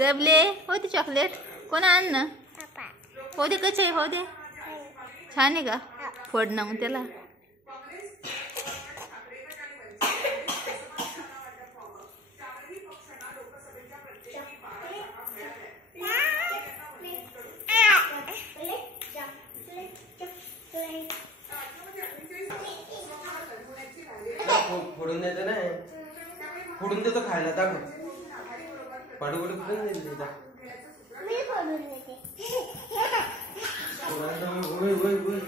गबले हो दे चॉकलेट. कोण आणणं हो दे. कसे हो दे. छान आहे का. फोड ना मग त्याला. फोडून देतो नाही. फोडून देतो खायला. दाखव पाडू कुठे फोडून देतो. मी फोडून देते. ओय ओय ओय